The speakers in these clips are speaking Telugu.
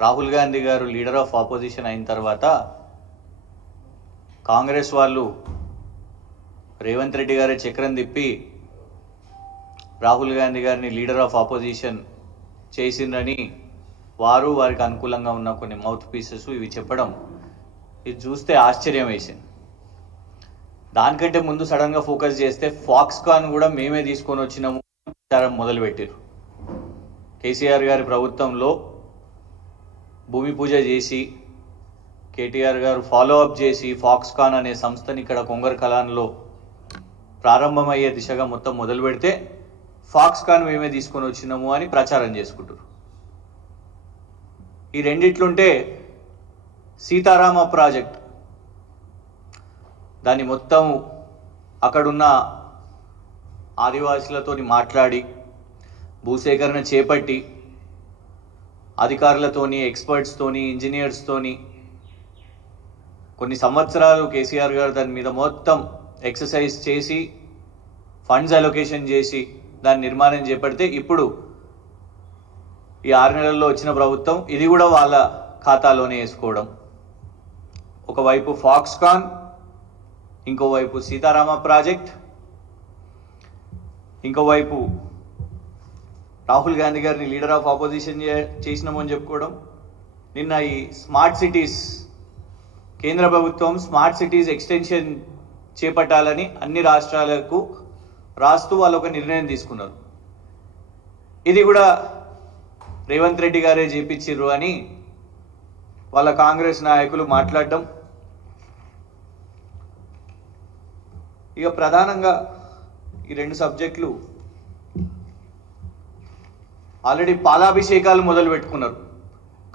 రాహుల్ గాంధీ గారు లీడర్ ఆఫ్ ఆపోజిషన్ అయిన తర్వాత కాంగ్రెస్ వాళ్ళు రేవంత్ రెడ్డి గారి చక్రం తిప్పి రాహుల్ గాంధీ గారిని లీడర్ ఆఫ్ ఆపోజిషన్ చేసిందని వారికి అనుకూలంగా ఉన్న కొన్ని మౌత్ పీసెస్ ఇవి చెప్పడం ఇది చూస్తే ఆశ్చర్యం వేసింది. దానికంటే ముందు సడన్గా ఫోకస్ చేస్తే ఫాక్స్కాన్ కూడా మేమే తీసుకొని వచ్చినాము ప్రచారం మొదలుపెట్టారు. కేసీఆర్ గారి ప్రభుత్వంలో భూమి పూజ చేసి కేటీఆర్ గారు ఫాలో అప్ చేసి ఫాక్స్కాన్ అనే సంస్థని ఇక్కడ కొంగర్ కలాన్లో ప్రారంభమయ్యే దిశగా మొత్తం మొదలు పెడితే ఫాక్స్కాన్ మేమే తీసుకొని వచ్చినాము అని ప్రచారం చేసుకుంటారు. ఈ రెండిట్లుంటే సీతారామ ప్రాజెక్ట్ దాన్ని మొత్తం అక్కడున్న ఆదివాసులతోని మాట్లాడి భూసేకరణ చేపట్టి అధికారులతోని ఎక్స్పర్ట్స్తోని ఇంజనీర్స్తోని కొన్ని సంవత్సరాలు కేసీఆర్ గారు దాని మీద మొత్తం ఎక్సర్సైజ్ చేసి ఫండ్స్ అలొకేషన్ చేసి దాని నిర్మాణం చేపడితే ఇప్పుడు ఈ 6 నెలల్లో వచ్చిన ప్రభుత్వం ఇది కూడా వాళ్ళ ఖాతాలోనే వేసుకోవడం. ఒకవైపు ఫాక్స్కాన్, ఇంకోవైపు సీతారామ ప్రాజెక్ట్, ఇంకోవైపు రాహుల్ గాంధీ గారిని లీడర్ ఆఫ్ ఆపోజిషన్ చేసినామని చెప్పుకోవడం. నిన్న ఈ స్మార్ట్ సిటీస్ కేంద్ర ప్రభుత్వం స్మార్ట్ సిటీస్ ఎక్స్టెన్షన్ చేపట్టాలని అన్ని రాష్ట్రాలకు రాస్తూ వాళ్ళు ఒక నిర్ణయం తీసుకున్నారు. ఇది కూడా రేవంత్ రెడ్డి గారే చేపించిర్రు అని వాళ్ళ కాంగ్రెస్ నాయకులు మాట్లాడడం. ఇక ప్రధానంగా ఈ 2 సబ్జెక్టులు ఆల్రెడీ పాలాభిషేకాలు మొదలు పెట్టుకున్నారు.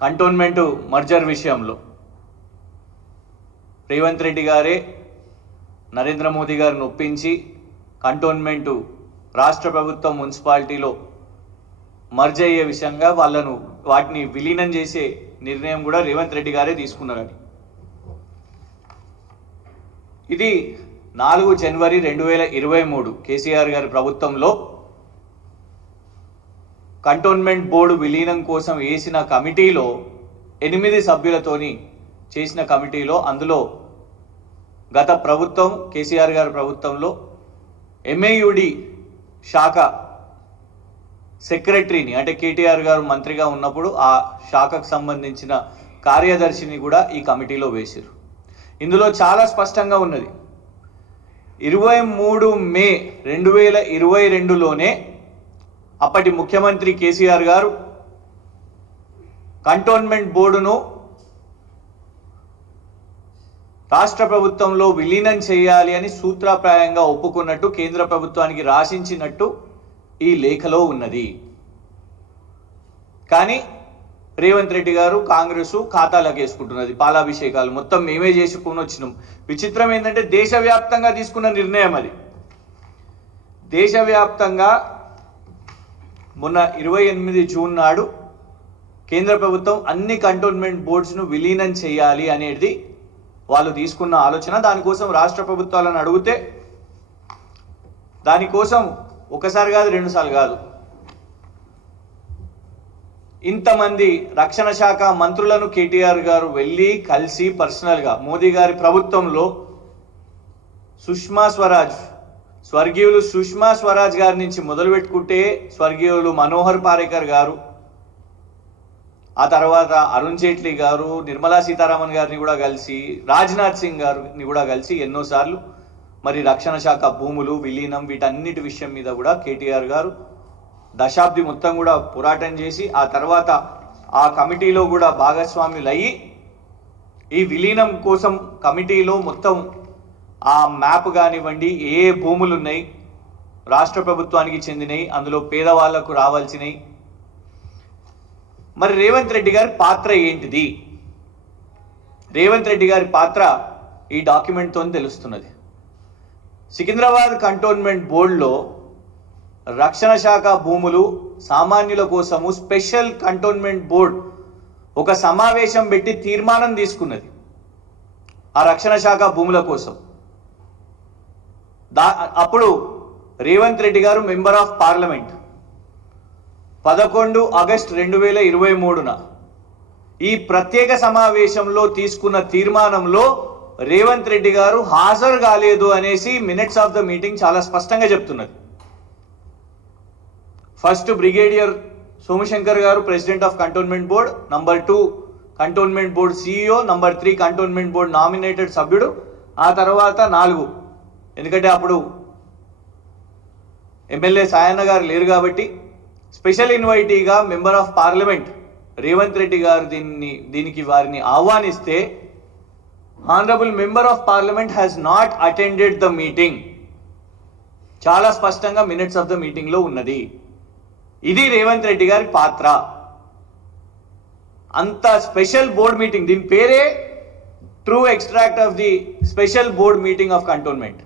కంటోన్మెంట్ మర్జర్ విషయంలో రేవంత్ రెడ్డి గారే నరేంద్ర మోదీ గారిని ఒప్పించి కంటోన్మెంటు రాష్ట్ర ప్రభుత్వం మున్సిపాలిటీలో మర్జ్ అయ్యే విషయంగా వాటిని విలీనం చేసే నిర్ణయం కూడా రేవంత్ రెడ్డి గారే తీసుకున్నారని. ఇది 4 జనవరి 2023 కేసీఆర్ గారి ప్రభుత్వంలో కంటోన్మెంట్ బోర్డు విలీనం కోసం వేసిన కమిటీలో 8 సభ్యులతోని చేసిన కమిటీలో అందులో గత ప్రభుత్వం కేసీఆర్ గారి ప్రభుత్వంలో MAUD శాఖ సెక్రటరీని అంటే కేటీఆర్ గారు మంత్రిగా ఉన్నప్పుడు ఆ శాఖకు సంబంధించిన కార్యదర్శిని కూడా ఈ కమిటీలో వేశారు. ఇందులో చాలా స్పష్టంగా ఉన్నది 23 మే 2022లోనే అప్పటి ముఖ్యమంత్రి కేసీఆర్ గారు కంటోన్మెంట్ బోర్డును రాష్ట్ర ప్రభుత్వంలో విలీనం చేయాలి అని సూత్రప్రాయంగా ఒప్పుకున్నట్టు కేంద్ర ప్రభుత్వానికి రాసించినట్టు ఈ లేఖలో ఉన్నది. కానీ రేవంత్ రెడ్డి గారు కాంగ్రెస్ ఖాతాలకు వేసుకుంటున్నది. పాలాభిషేకాలు మొత్తం మేమే చేసుకుని వచ్చినాం. విచిత్రం ఏంటంటే దేశవ్యాప్తంగా తీసుకున్న నిర్ణయం అది. దేశవ్యాప్తంగా మొన్న 28 జూన్ నాడు కేంద్ర ప్రభుత్వం అన్ని కంటోన్మెంట్ బోర్డ్స్ను విలీనం చేయాలి అనేది వాళ్ళు తీసుకున్న ఆలోచన. దానికోసం రాష్ట్ర ప్రభుత్వాలను అడిగితే దానికోసం ఒకసారి కాదు 2 సార్లు కాదు ఇంతమంది రక్షణ శాఖ మంత్రులను కేటీఆర్ గారు వెళ్ళి కలిసి పర్సనల్గా మోదీ గారి ప్రభుత్వంలో స్వర్గీయులు సుష్మా స్వరాజ్ గారి నుంచి మొదలు పెట్టుకుంటే స్వర్గీయులు మనోహర్ పారేకర్ గారు, ఆ తర్వాత అరుణ్ జైట్లీ గారు, నిర్మలా సీతారామన్ గారిని కూడా కలిసి, రాజ్నాథ్ సింగ్ గారిని కూడా కలిసి ఎన్నోసార్లు మరి రక్షణ శాఖ భూములు విలీనం వీటన్నిటి విషయం మీద కూడా కేటీఆర్ గారు దశాబ్ది మొత్తం కూడా పోరాటం చేసి ఆ తర్వాత ఆ కమిటీలో కూడా భాగస్వాములు అయ్యి ఈ విలీనం కోసం కమిటీలో మొత్తం ఆ మ్యాప్ కానివ్వండి, ఏ భూములు ఉన్నాయి రాష్ట్ర ప్రభుత్వానికి చెందినవి, అందులో పేదవాళ్లకు రావాల్సినవి, మరి రేవంత్ రెడ్డి గారి పాత్ర ఏంటిది? రేవంత్ రెడ్డి గారి పాత్ర ఈ డాక్యుమెంట్తో తెలుస్తున్నది. సికింద్రాబాద్ కంటోన్మెంట్ బోర్డులో రక్షణ శాఖ భూములు సామాన్యుల కోసము స్పెషల్ కంటోన్మెంట్ బోర్డు ఒక సమావేశం పెట్టి తీర్మానం తీసుకున్నది ఆ రక్షణ శాఖ భూముల కోసం. అప్పుడు రేవంత్ రెడ్డి గారు మెంబర్ ఆఫ్ పార్లమెంట్ 11 ఆగస్టు 2023న ఈ ప్రత్యేక సమావేశంలో తీసుకున్న తీర్మానంలో రేవంత్ రెడ్డి గారు హాజరు కాలేదు అనేసి మినిట్స్ ఆఫ్ ద మీటింగ్ చాలా స్పష్టంగా చెప్తున్నది. ఫస్ట్ బ్రిగేడియర్ సోమశంకర్ గారు president of cantonment board, number 2 cantonment board CEO, number 3 cantonment board nominated సభ్యుడు, ఆ తర్వాత 4 ఎందుకంటే అప్పుడు ఎమ్మెల్యే సాయన్న గారు లేరు కాబట్టి స్పెషల్ ఇన్వైటీగా member of parliament Revanth Reddy గారు దీనికి వారిని ఆహ్వానిస్తే honourable member of parliament has not attended the meeting చాలా స్పష్టంగా మినిట్స్ ఆఫ్ ద మీటింగ్ లో ఉన్నది. ఇది రేవంత్ రెడ్డి గారి పాత్ర. అంత స్పెషల్ బోర్డ్ మీటింగ్, దీని పేరే true extract of the special board meeting of cantonment.